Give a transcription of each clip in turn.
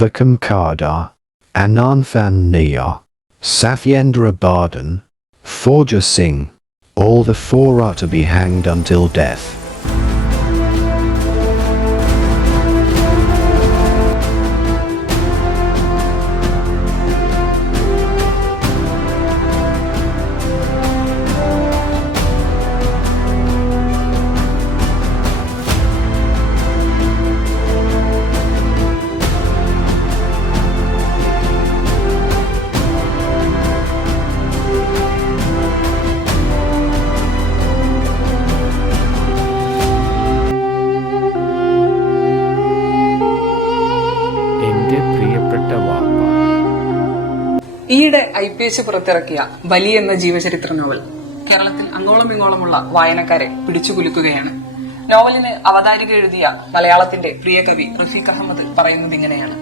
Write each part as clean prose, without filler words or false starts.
Vikram Kardar, Anand Van Niyar, Safyendra Bardhan, Forja Singh, all the four are to be hanged until death. ഈയിടെ IPH പുറത്തിറക്കിയ ബലി എന്ന ജീവചരിത്ര novel കേരളത്തിൽ അങ്ങോളം ഇങ്ങോളമുള്ള വായനക്കാരെ പിടിച്ചുകുലുക്കുകയാണ്. നോവലിന് അവതാരിക എഴുതിയ മലയാളത്തിന്റെ പ്രിയ കവി റഫീഖ് അഹമ്മദ് പറയുന്നത് ഇങ്ങനെയാണ്: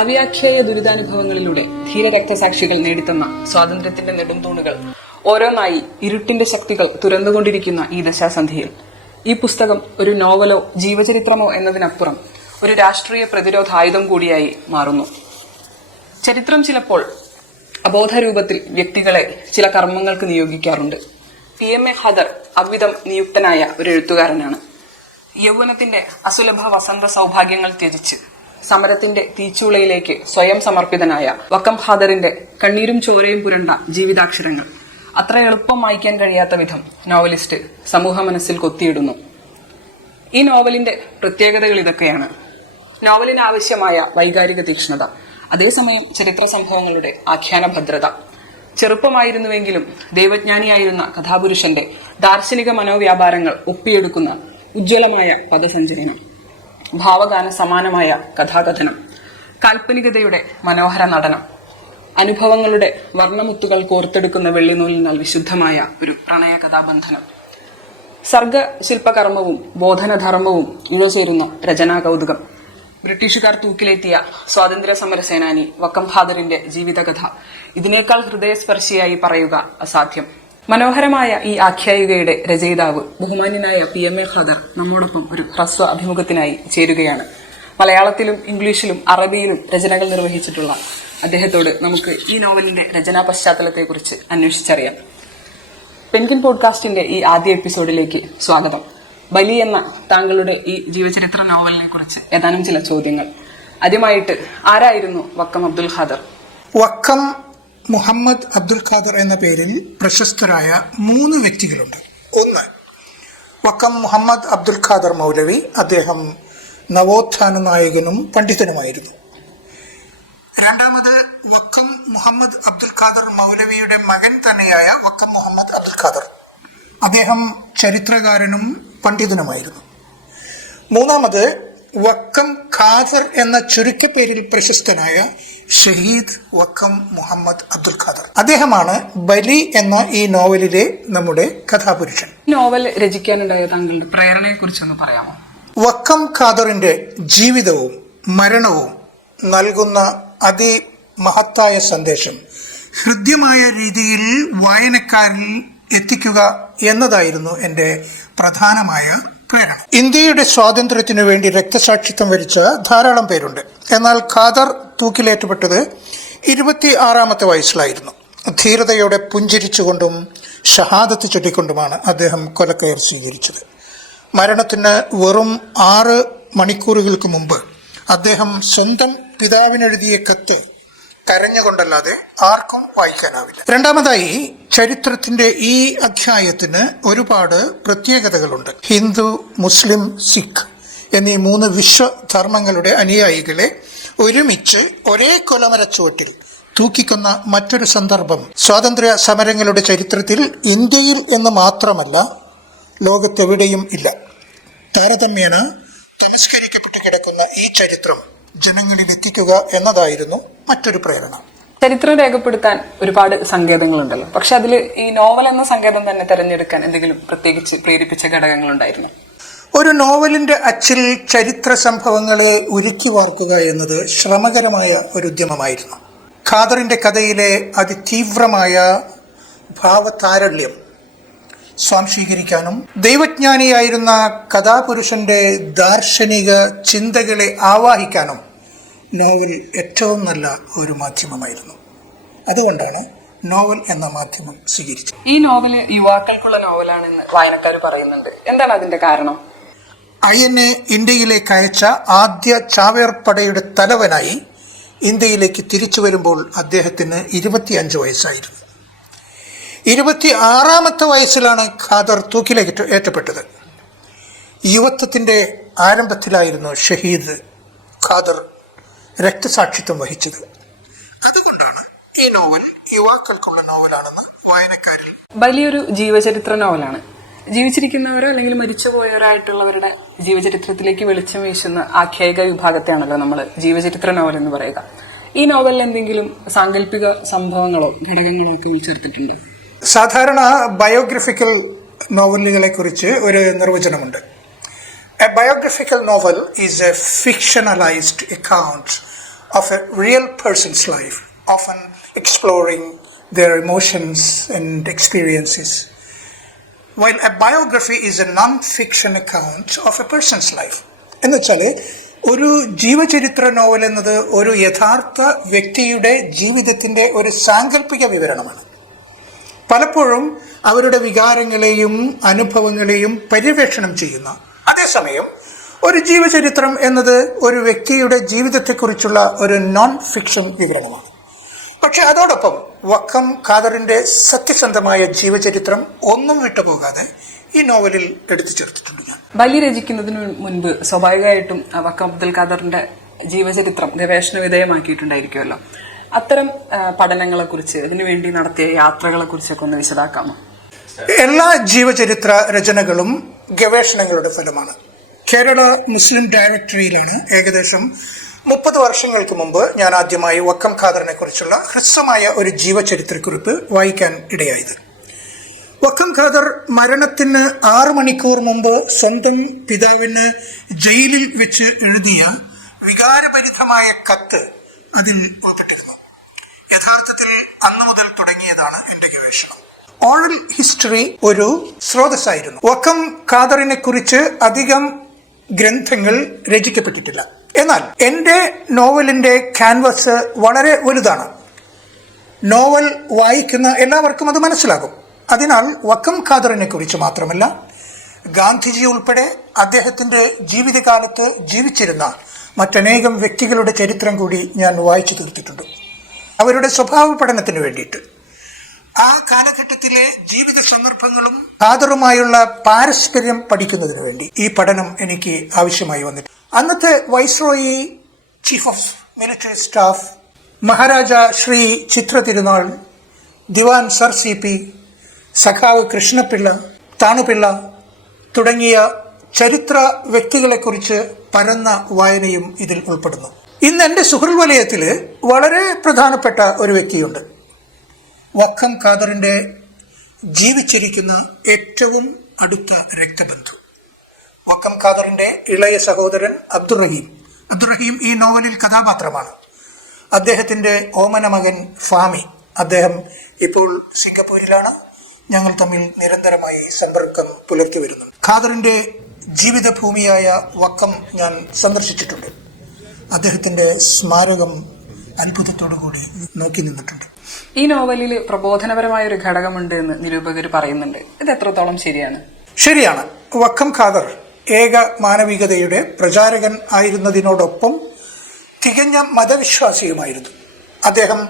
അവ്യാഖ്യായ ദുരിതാനുഭവങ്ങളിലൂടെ ധീരരക്തസാക്ഷികൾ നേടിത്തന്ന സ്വാതന്ത്ര്യത്തിന്റെ നെടുംതൂണുകൾ ഓരോന്നായി ഇരുട്ടിന്റെ ശക്തികൾ തുരന്നുകൊണ്ടിരിക്കുന്ന ഈ ദശാസന്ധിയിൽ ഈ പുസ്തകം ഒരു നോവലോ ജീവചരിത്രമോ എന്നതിനപ്പുറം ഒരു രാഷ്ട്രീയ പ്രതിരോധായുധം കൂടിയായി മാറുന്നു. ചരിത്രം ചിലപ്പോൾ അബോധരൂപത്തിൽ വ്യക്തികളെ ചില കർമ്മങ്ങൾക്ക് നിയോഗിക്കാറുണ്ട്. PMA ഖദർ അവിധം നിയുക്തനായ ഒരു എഴുത്തുകാരനാണ്. യൗവനത്തിന്റെ അസുലഭ വസന്ത സൗഭാഗ്യങ്ങൾ ത്യജിച്ച് സമരത്തിന്റെ തീച്ചൂളയിലേക്ക് സ്വയം സമർപ്പിതനായ വക്കം ഖാദറിന്റെ കണ്ണീരും ചോരയും പുരണ്ട ജീവിതാക്ഷരങ്ങൾ അത്ര എളുപ്പം വായിക്കാൻ കഴിയാത്ത വിധം നോവലിസ്റ്റ് സമൂഹ മനസ്സിൽ കൊത്തിയിടുന്നു. ഈ നോവലിന്റെ പ്രത്യേകതകൾ ഇതൊക്കെയാണ്: നോവലിന് ആവശ്യമായ വൈകാരിക തീക്ഷ്ണത, അതേസമയം ചരിത്ര സംഭവങ്ങളുടെ ആഖ്യാന ഭദ്രത, ചെറുപ്പമായിരുന്നുവെങ്കിലും ദൈവജ്ഞാനിയായിരുന്ന കഥാപുരുഷന്റെ ദാർശനിക മനോവ്യാപാരങ്ങൾ ഒപ്പിയെടുക്കുന്ന ഉജ്ജ്വലമായ പദസഞ്ചയനം, ഭാവഗാന സമാനമായ കഥാകഥനം, കാൽപ്പനികതയുടെ മനോഹര നടനം, അനുഭവങ്ങളുടെ വർണ്ണമുത്തുകൾ കോർത്തെടുക്കുന്ന വെള്ളിനൂലിനാൽ വിശുദ്ധമായ ഒരു പ്രണയ കഥാബന്ധനം, സർഗ ശില്പകർമ്മവും ബോധനധർമ്മവും ഇഴചേരുന്ന രചനാ കൗതുകം, ബ്രിട്ടീഷുകാർ തൂക്കിലേറ്റിയ സ്വാതന്ത്ര്യ സമര സേനാനി വക്കം ഖാദറിന്റെ ജീവിതകഥ ഇതിനേക്കാൾ ഹൃദയസ്പർശിയായി പറയുക അസാധ്യം. മനോഹരമായ ഈ ആഖ്യായികയുടെ രചയിതാവ് ബഹുമാന്യനായ PMA ഖാദർ നമ്മോടൊപ്പം ഒരു ഹ്രസ്വ അഭിമുഖത്തിനായി ചേരുകയാണ്. മലയാളത്തിലും ഇംഗ്ലീഷിലും അറബിയിലും രചനകൾ നിർവഹിച്ചിട്ടുള്ള അദ്ദേഹത്തോട് നമുക്ക് ഈ നോവലിന്റെ രചനാ പശ്ചാത്തലത്തെക്കുറിച്ച് അന്വേഷിച്ചറിയാം. പെൻഗ്വിൻ പോഡ്കാസ്റ്റിന്റെ ഈ ആദ്യ എപ്പിസോഡിലേക്ക് സ്വാഗതം. ബലി എന്ന താങ്കളുടെ ഈ ജീവചരിത്ര നോവലിനെ കുറിച്ച് ഏതാനും ചില ചോദ്യങ്ങൾ. ആദ്യമായിട്ട്, ആരായിരുന്നു വക്കം അബ്ദുൽ ഖാദർ? വക്കം മുഹമ്മദ് അബ്ദുൽ ഖാദർ എന്ന പേരിൽ പ്രശസ്തരായ 3 വ്യക്തികളുണ്ട്. ഒന്ന്, വക്കം മുഹമ്മദ് അബ്ദുൽ ഖാദർ മൗലവി. അദ്ദേഹം നവോത്ഥാന നായകനും പണ്ഡിതനുമായിരുന്നു. രണ്ടാമത്, വക്കം മുഹമ്മദ് അബ്ദുൽ ഖാദർ മൗലവിയുടെ മകൻ തന്നെയായ വക്കം മുഹമ്മദ് അബ്ദുൽ ഖാദർ. അദ്ദേഹം ചരിത്രകാരനും പണ്ഡിതനുമായിരുന്നു. മൂന്നാമത്, വക്കം ഖാദർ എന്ന ചുരുക്കപ്പേരിൽ പ്രശസ്തനായ ഷഹീദ് വക്കം മുഹമ്മദ് അബ്ദുൽ ഖാദർ. അദ്ദേഹമാണ് ബലി എന്ന ഈ നോവലിലെ നമ്മുടെ കഥാപുരുഷൻ. നോവൽ രചിക്കാനുണ്ടായ താങ്കളുടെ പ്രേരണയെ കുറിച്ചൊന്ന് പറയാമോ? വക്കം ഖാദറിന്റെ ജീവിതവും മരണവും നൽകുന്ന അതിമഹത്തായ സന്ദേശം ഹൃദ്യമായ രീതിയിൽ വായനക്കാരിൽ എത്തിക്കുക എന്നതായിരുന്നു എൻ്റെ പ്രധാനമായ പ്രേരണ. ഇന്ത്യയുടെ സ്വാതന്ത്ര്യത്തിനു വേണ്ടി രക്തസാക്ഷിത്വം വരിച്ച ധാരാളം പേരുണ്ട്. എന്നാൽ ഖാദർ തൂക്കിലേറ്റപ്പെട്ടത് 26-ാമത്തെ വയസ്സിലായിരുന്നു. ധീരതയോടെ പുഞ്ചിരിച്ചുകൊണ്ടും ഷഹാദത്ത് ചൊല്ലിക്കൊണ്ടുമാണ് അദ്ദേഹം കൊലക്കയർ സ്വീകരിച്ചത്. മരണത്തിന് വെറും 6 മണിക്കൂറുകൾക്ക് മുമ്പ് അദ്ദേഹം സ്വന്തം പിതാവിനെഴുതിയ കത്ത് കരഞ്ഞുകൊണ്ടല്ലാതെ ആർക്കും വായിക്കാനാവില്ല. രണ്ടാമതായി, ചരിത്രത്തിന്റെ ഈ അധ്യായത്തിന് ഒരുപാട് പ്രത്യേകതകളുണ്ട്. ഹിന്ദു, മുസ്ലിം, സിഖ് എന്നീ 3 വിശ്വധർമ്മങ്ങളുടെ അനുയായികളെ ഒരുമിച്ച് ഒരേ കൊലമരച്ചുവട്ടിൽ തൂക്കിക്കൊന്ന മറ്റൊരു സന്ദർഭം സ്വാതന്ത്ര്യ സമരങ്ങളുടെ ചരിത്രത്തിൽ ഇന്ത്യയിൽ എന്ന് മാത്രമല്ല ലോകത്തെവിടെയും ഇല്ല. താരതമ്യേന തമസ്കരിക്കപ്പെട്ടു കിടക്കുന്ന ഈ ചരിത്രം ജനങ്ങളിൽ എത്തിക്കുക എന്നതായിരുന്നു മറ്റൊരു പ്രേരണ. ചരിത്രം രേഖപ്പെടുത്താൻ ഒരുപാട് സങ്കേതങ്ങളുണ്ടല്ലോ, പക്ഷെ അതിൽ ഈ നോവൽ എന്ന സങ്കേതം തന്നെ തെരഞ്ഞെടുക്കാൻ എന്തെങ്കിലും പ്രത്യേകിച്ച് പ്രേരിപ്പിച്ച ഘടകങ്ങളുണ്ടായിരുന്നു? ഒരു നോവലിന്റെ അച്ചിൽ ചരിത്ര സംഭവങ്ങളെ ഉരുക്കി വാർക്കുക എന്നത് ശ്രമകരമായ ഒരു ഉദ്യമമായിരുന്നു. ഖാദറിന്റെ കഥയിലെ അതിതീവ്രമായ ഭാവതാരല്യം സ്വാംശീകരിക്കാനും ദൈവജ്ഞാനിയായിരുന്ന കഥാപുരുഷന്റെ ദാർശനിക ചിന്തകളെ ആവാഹിക്കാനും നോവൽ ഏറ്റവും നല്ല ഒരു മാധ്യമമായിരുന്നു. അതുകൊണ്ടാണ് നോവൽ എന്ന മാധ്യമം സ്വീകരിച്ചത്. ഈ നോവല് യുവാക്കൾക്കുള്ള നോവലാണെന്ന് വായനക്കാർ പറയുന്നുണ്ട്. എന്താണ് അതിന്റെ കാരണം? INA ഇന്ത്യയിലേക്ക് അയച്ച ആദ്യ ചാവേർ പടയുടെ തലവനായി ഇന്ത്യയിലേക്ക് തിരിച്ചു വരുമ്പോൾ അദ്ദേഹത്തിന് 25 വയസ്സായിരുന്നു. 26-ാമത്തെ വയസ്സിലാണ് ഖാദർ തൂക്കിലേക്ക് ഏറ്റപ്പെട്ടത്. യുവത്വത്തിന്റെ ആരംഭത്തിലായിരുന്നു ഷഹീദ് ഖാദർ രക്തസാക്ഷിത്വം വഹിച്ചത്. അതുകൊണ്ടാണ് ഈ നോവൽ യുവാക്കൾക്കുള്ള നോവലാണെന്ന് വായനക്കാരിൽ. വലിയൊരു ജീവചരിത്ര നോവലാണ്. ജീവിച്ചിരിക്കുന്നവരോ അല്ലെങ്കിൽ മരിച്ചുപോയവരായിട്ടുള്ളവരുടെ ജീവചരിത്രത്തിലേക്ക് വെളിച്ചം വീശുന്ന ആഖ്യായിക വിഭാഗത്തെയാണല്ലോ നമ്മൾ ജീവചരിത്ര നോവൽ എന്ന് പറയുക. ഈ നോവലിൽ എന്തെങ്കിലും സാങ്കല്പിക സംഭവങ്ങളോ ഘടകങ്ങളോ ഒക്കെ ഉൾച്ചേർത്തിട്ടുണ്ട്? സാധാരണ ബയോഗ്രഫിക്കൽ നോവലുകളെ കുറിച്ച് ഒരു നിർവചനമുണ്ട്. A biographical novel is a fictionalized account of a real person's life, often exploring their emotions and experiences. While a biography is a non-fiction account of a person's life. എന്നുവെച്ചാൽ ഒരു ജീവചരിത്ര നോവൽ എന്നത് ഒരു യഥാർത്ഥ വ്യക്തിയുടെ ജീവിതത്തിന്റെ ഒരു സാങ്കല്പിക വിവരണമാണ്. പലപ്പോഴും അവരുടെ വികാരങ്ങളെയും അനുഭവങ്ങളെയും പര്യവേക്ഷണം ചെയ്യുന്ന, അതേസമയം ഒരു ജീവചരിത്രം എന്നത് ഒരു വ്യക്തിയുടെ ജീവിതത്തെക്കുറിച്ചുള്ള ഒരു നോൺ ഫിക്ഷൻ വിവരണമാണ്. പക്ഷെ അതോടൊപ്പം വക്കം ഖാദറിന്റെ സത്യസന്ധമായ ജീവചരിത്രം ഒന്നും വിട്ടുപോകാതെ ഈ നോവലിൽ എടുത്തു ചേർത്തിട്ടുണ്ട്. ഞാൻ ബലി രചിക്കുന്നതിന് മുൻപ് സ്വാഭാവികമായിട്ടും വക്കം അബ്ദുൽ ഖാദറിന്റെ ജീവചരിത്രം ഗവേഷണ വിധേയമാക്കിയിട്ടുണ്ടായിരിക്കുമല്ലോ. അത്തരം പഠനങ്ങളെ കുറിച്ച്, ഇതിനുവേണ്ടി നടത്തിയ യാത്രകളെ കുറിച്ചൊക്കെ ഒന്ന് വിശദാക്കാമോ? എല്ലാ ജീവചരിത്ര രചനകളും ഗവേഷണങ്ങളുടെ ഫലമാണ്. കേരള മുസ്ലിം ഡയറക്ടറിയിലാണ് ഏകദേശം 30 വർഷങ്ങൾക്ക് മുമ്പ് ഞാൻ ആദ്യമായി വക്കം ഖാദറിനെ കുറിച്ചുള്ള ഹ്രസ്വമായ ഒരു ജീവചരിത്രക്കുറിപ്പ് വായിക്കാൻ ഇടയായത്. വക്കം ഖാദർ മരണത്തിന് 6 മണിക്കൂർ മുമ്പ് സ്വന്തം പിതാവിന് ജയിലിൽ വെച്ച് എഴുതിയ വികാരഭരിതമായ കത്ത് അതിൽ ഉൾപ്പെട്ടിരുന്നു. യഥാർത്ഥത്തിൽ അന്നു മുതൽ തുടങ്ങിയതാണ് എന്റെ ഗവേഷണം. ഓറൽ ഹിസ്റ്ററി ഒരു സ്രോതസ്സായിരുന്നു. വക്കം ഖാദറിനെ കുറിച്ച് അധികം ഗ്രന്ഥങ്ങൾ രചിക്കപ്പെട്ടിട്ടില്ല. എന്നാൽ എന്റെ നോവലിന്റെ ക്യാൻവാസ് വളരെ വലുതാണ്. നോവൽ വായിക്കുന്ന എല്ലാവർക്കും അത് മനസ്സിലാകും. അതിനാൽ വക്കം ഖാദറിനെ കുറിച്ച് മാത്രമല്ല, ഗാന്ധിജി ഉൾപ്പെടെ അദ്ദേഹത്തിന്റെ ജീവിതകാലത്ത് ജീവിച്ചിരുന്ന മറ്റനേകം വ്യക്തികളുടെ ചരിത്രം കൂടി ഞാൻ വായിച്ചു തീർത്തിട്ടുണ്ട്, അവരുടെ സ്വഭാവ പഠനത്തിന് വേണ്ടിയിട്ട്. ആ കാലഘട്ടത്തിലെ ജീവിത സന്ദർഭങ്ങളും ഖാദറുമായുള്ള പാരസ്പര്യം പഠിക്കുന്നതിന് വേണ്ടി ഈ പഠനം എനിക്ക് ആവശ്യമായി വന്നിട്ടുണ്ട്. അന്നത്തെ viceroy, chief of military staff, Maharaja Shri Chithira Thirunal, Diwan sir CP, സഖാവ് കൃഷ്ണപിള്ള, താണുപിള്ള തുടങ്ങിയ ചരിത്ര വ്യക്തികളെക്കുറിച്ച് പരന്ന വായനയും ഇതിൽ ഉൾപ്പെടുന്നു. ഇന്ന് എന്റെ സുഹൃത്ത് വലയത്തിൽ വളരെ പ്രധാനപ്പെട്ട ഒരു വ്യക്തിയുണ്ട്. വക്കം ഖാദറിന്റെ ജീവിച്ചിരിക്കുന്ന ഏറ്റവും അടുത്ത രക്തബന്ധു, വക്കം ഖാദറിന്റെ ഇളയ സഹോദരൻ അബ്ദുറഹീം. അബ്ദുറഹീം ഈ നോവലിൽ കഥാപാത്രമാണ്. അദ്ദേഹത്തിന്റെ ഓമന മകൻ ഫാമി. അദ്ദേഹം ഇപ്പോൾ സിംഗപ്പൂരിലാണ്. ഞങ്ങൾ തമ്മിൽ നിരന്തരമായി സമ്പർക്കം പുലർത്തി വരുന്നു. ഖാദറിന്റെ ജീവിതഭൂമിയായ വക്കം ഞാൻ സന്ദർശിച്ചിട്ടുണ്ട്. അദ്ദേഹത്തിന്റെ സ്മാരകം അത്ഭുതത്തോടുകൂടി നോക്കി നിന്നിട്ടുണ്ട്. ഈ നോവലിൽ പ്രബോധനപരമായ ഒരു ഘടകമുണ്ട് എന്ന് നിരൂപകർ പറയുന്നുണ്ട്. ഇത് എത്രത്തോളം ശരിയാണ്? ശരിയാണ്. വക്കം ഖാദർ ഏക മാനവികതയുടെ പ്രചാരകൻ ആയിരുന്നതിനോടൊപ്പം തികഞ്ഞ മതവിശ്വാസിയുമായിരുന്നു. അദ്ദേഹം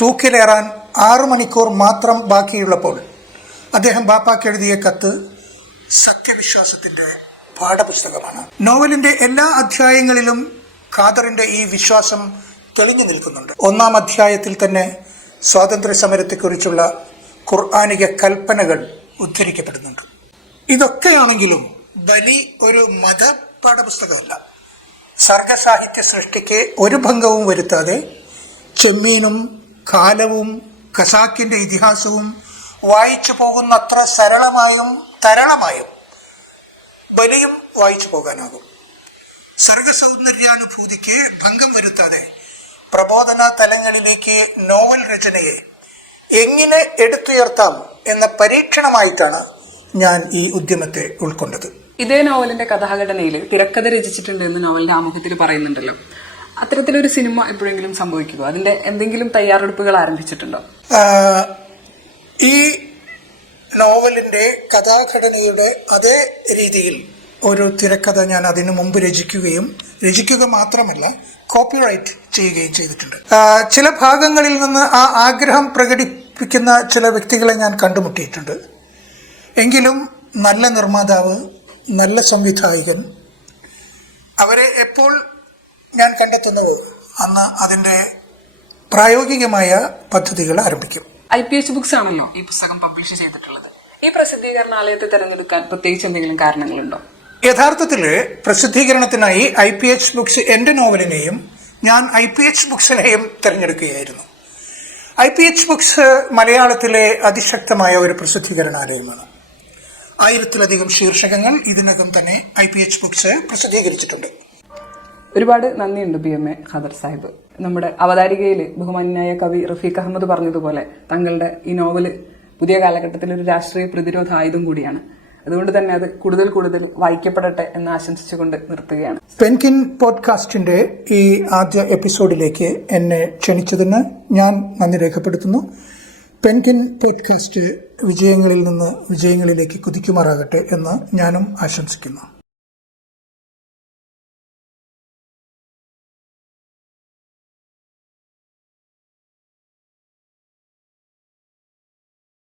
തൂക്കിലേറാൻ 6 മണിക്കൂർ മാത്രം ബാക്കിയുള്ളപ്പോൾ അദ്ദേഹം ബാപ്പാക്ക് എഴുതിയ കത്ത് സത്യവിശ്വാസത്തിന്റെ പാഠപുസ്തകമാണ്. നോവലിന്റെ എല്ലാ അധ്യായങ്ങളിലും ഖാദറിന്റെ ഈ വിശ്വാസം തെളിഞ്ഞു നിൽക്കുന്നുണ്ട്. 1-ാം അധ്യായത്തിൽ തന്നെ സ്വാതന്ത്ര്യ സമരത്തെക്കുറിച്ചുള്ള ഖുർആനിക കൽപ്പനകൾ ഉദ്ധരിക്കപ്പെടുന്നുണ്ട്. ഇതൊക്കെയാണെങ്കിലും ബലി ഒരു മത പാഠപുസ്തകമല്ല. സർഗസാഹിത്യ സൃഷ്ടിക്ക് ഒരു ഭംഗവും വരുത്താതെ ചെമ്മീനും കാലവും ഖസാക്കിന്റെ ഇതിഹാസവും വായിച്ചു പോകുന്നത്ര സരളമായും തരളമായും ബലിയും വായിച്ചു പോകാനാകും. സർഗസൗന്ദര്യാനുഭൂതിക്ക് ഭംഗം വരുത്താതെ പ്രബോധന തലങ്ങളിലേക്ക് നോവൽ രചനയെ എങ്ങനെ എടുത്തുയർത്താം എന്ന പരീക്ഷണമായിട്ടാണ് ഞാൻ ഈ ഉദ്യമത്തെ ഉൾക്കൊണ്ടത്. ഇതേ നോവലിന്റെ കഥാഘടനയിൽ തിരക്കഥ രചിച്ചിട്ടുണ്ട് എന്ന് നോവലിന്റെ ആമുഖത്തിൽ പറയുന്നുണ്ടല്ലോ. അത്തരത്തിലൊരു സിനിമ എപ്പോഴെങ്കിലും സംഭവിക്കുമോ? അതിന്റെ എന്തെങ്കിലും തയ്യാറെടുപ്പുകൾ ആരംഭിച്ചിട്ടുണ്ടോ? ഈ നോവലിന്റെ കഥാഘടനയുടെ അതേ രീതിയിൽ ഒരു തിരക്കഥ ഞാൻ അതിനു മുമ്പ് രചിക്കുക മാത്രമല്ല കോപ്പിറൈറ്റ് ചെയ്യുകയും ചെയ്തിട്ടുണ്ട്. ചില ഭാഗങ്ങളിൽ നിന്ന് ആ ആഗ്രഹം പ്രകടിപ്പിക്കുന്ന ചില വ്യക്തികളെ ഞാൻ കണ്ടുമുട്ടിയിട്ടുണ്ട്. എങ്കിലും നല്ല നിർമ്മാതാവ്, നല്ല സംവിധായകൻ, അവരെ എപ്പോൾ ഞാൻ കണ്ടെത്തുന്നുവോ അന്ന് അതിന്റെ പ്രായോഗികമായ പദ്ധതികൾ ആരംഭിക്കും. IPH ബുക്സ് ആണല്ലോ ഈ പുസ്തകം പബ്ലിഷ് ചെയ്തിട്ടുള്ളത്. ഈ പ്രസിദ്ധീകരണാലയത്തെ തെരഞ്ഞെടുക്കാൻ പ്രത്യേകിച്ച് എന്തെങ്കിലും കാരണങ്ങളുണ്ടോ? യഥാർത്ഥത്തിൽ പ്രസിദ്ധീകരണത്തിനായി IPH ബുക്സ് എന്റെ നോവലിനെയും ഞാൻ IPH ബുക്സിനെയും തിരഞ്ഞെടുക്കുകയായിരുന്നു. IPH ബുക്സ് മലയാളത്തിലെ അതിശക്തമായ ഒരു പ്രസിദ്ധീകരണാലയമാണ്. 1000-ലധികം ശീർഷകങ്ങൾ ഇതിനകം തന്നെ IPH ബുക്സ് പ്രസിദ്ധീകരിച്ചിട്ടുണ്ട്. ഒരുപാട് നന്ദിയുണ്ട് BMA ഖാദർ സാഹിബ്. നമ്മുടെ അവതാരികയിൽ ബഹുമാന്യനായ കവി റഫീഖ് അഹമ്മദ് പറഞ്ഞതുപോലെ താങ്കളുടെ ഈ നോവല് പുതിയ കാലഘട്ടത്തിൽ ഒരു രാഷ്ട്രീയ പ്രതിരോധ ആയുധം കൂടിയാണ്. അതുകൊണ്ട് തന്നെ അത് കൂടുതൽ വായിക്കപ്പെടട്ടെ എന്ന് ആശംസിച്ചുകൊണ്ട് നിർത്തുകയാണ്. പെൻകിൻ പോഡ്കാസ്റ്റിന്റെ ഈ ആദ്യ എപ്പിസോഡിലേക്ക് എന്നെ ക്ഷണിച്ചതിന് ഞാൻ നന്ദി രേഖപ്പെടുത്തുന്നു. പെൻകിൻ പോഡ്കാസ്റ്റ് വിജയങ്ങളിൽ നിന്ന് വിജയങ്ങളിലേക്ക് കുതിക്കുമാറാകട്ടെ എന്ന് ഞാനും ആശംസിക്കുന്നു.